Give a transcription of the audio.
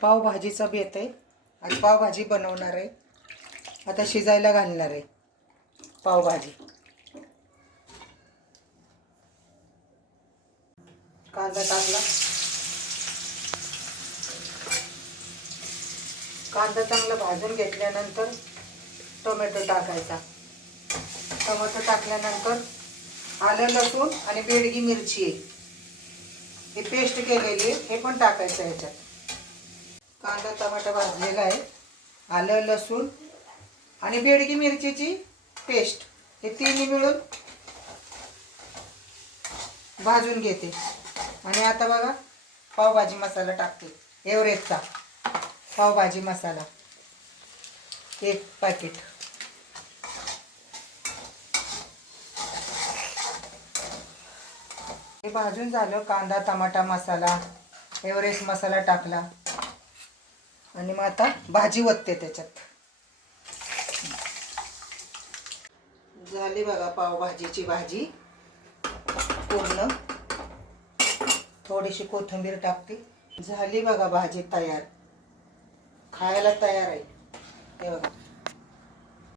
पावभाजीचा बेत आहे. आज पावभाजी बनवणार आहे. आता शिजायला घालणार आहे पावभाजी. कांदा टाकला. कांदा चांगला भाजून घेतल्यानंतर टोमॅटो टाकायचा. टोमॅटो टाकल्यानंतर आलं लसूण आणि बेडगी मिरची आहे, ही पेस्ट केलेली आहे, हे पण टाकायचं ह्याच्यात. कांदा टोमॅटो भाजलेला आहे. आलं लसूण आणि बेडगी मिरचीची पेस्ट हे तिन्ही मिळून भाजून घेते. आणि आता बघा पावभाजी मसाला टाकते. एव्हरेस्टचा पावभाजी मसाला 1 पॅकेट. हे भाजून झालं. कांदा टमाटा मसाला एव्हरेस्ट मसाला टाकला आणि मग आता भाजी ओतते त्याच्यात. झाली बघा पावभाजीची भाजी पूर्ण. थोडीशी कोथिंबीर टाकते. झाली बघा भाजी तयार, खायला तयार आहे. हे बघा.